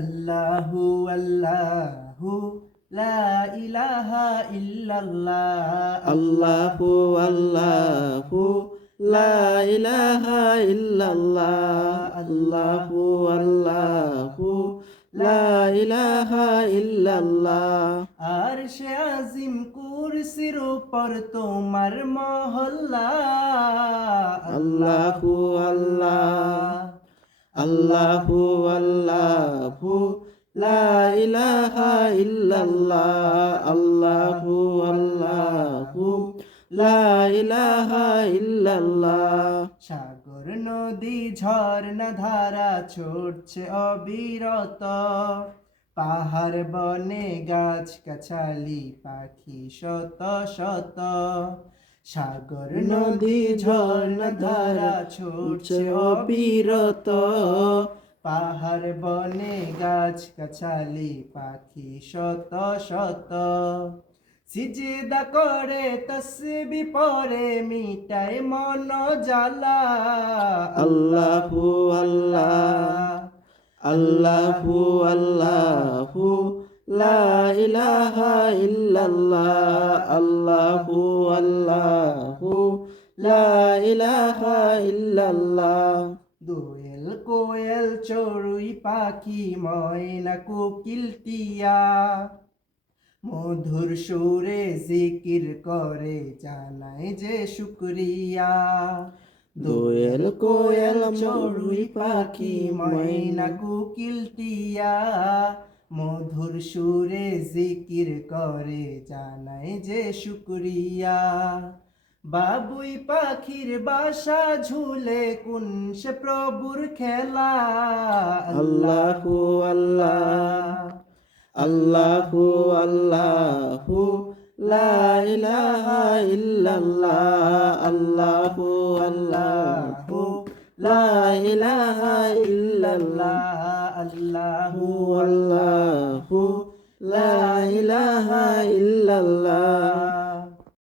আল্লাহু আল্লাহু লা ইলাহা ইল্লাল্লাহ। আল্লাহু আল্লাহু লা ইলাহা ইল্লাল্লাহ। আল্লাহু আল্লাহু লা ইলাহা ইল্লাল্লাহ। আরশে আজিম কুরসির উপর তোমার মহল্লা। আল্লাহু আল্লাহ, আল্লাহু আল্লাহু লা ইলাহা ইল্লাল্লাহ। আল্লাহু আল্লাহু লা ইলাহা ইল্লাল্লাহ। সাগর নদী ঝর্ণা ধারা ছুটছে অবিরত, পাহাড় বনে গাছ গাছালি পাখি শত শত। সাগর নদী ঝর্ণা ধারা ছুটছে অবিরত, পাহাড় বনে গাছ গাছালি পাখি শত শত। সিজদা করে তসবি পরে মিটায় মন জ্বালা। আল্লাহু আল্লাহ, আল্লাহু আল্লাহু লা ইলাহা ইল্লাল্লাহ। আল্লাহু আল্লাহু লা ইলাহা ইল্লাল্লাহ। দোয়েল কোয়েল চড়ুই পাখি ময়না কোকিল টিয়া, মধুর সুরে জিকির করে জানায় যে শুকরিয়া। দোয়েল কোয়েল চড়ুই পাখি ময়না কোকিল টিয়া, মধুর সুরে জিকির করে জানায় যে শুকরিয়া। বাবুই পাখির বাসা ঝুলে কোন সে প্রভুর খেলা। আল্লাহু আল্লাহ, আল্লাহু আল্লাহু লা ইলাহা ইল্লাল্লাহ। আল্লাহু আল্লাহু লা ইলাহা ইল্লাল্লাহ। আল্লাহু আল্লাহু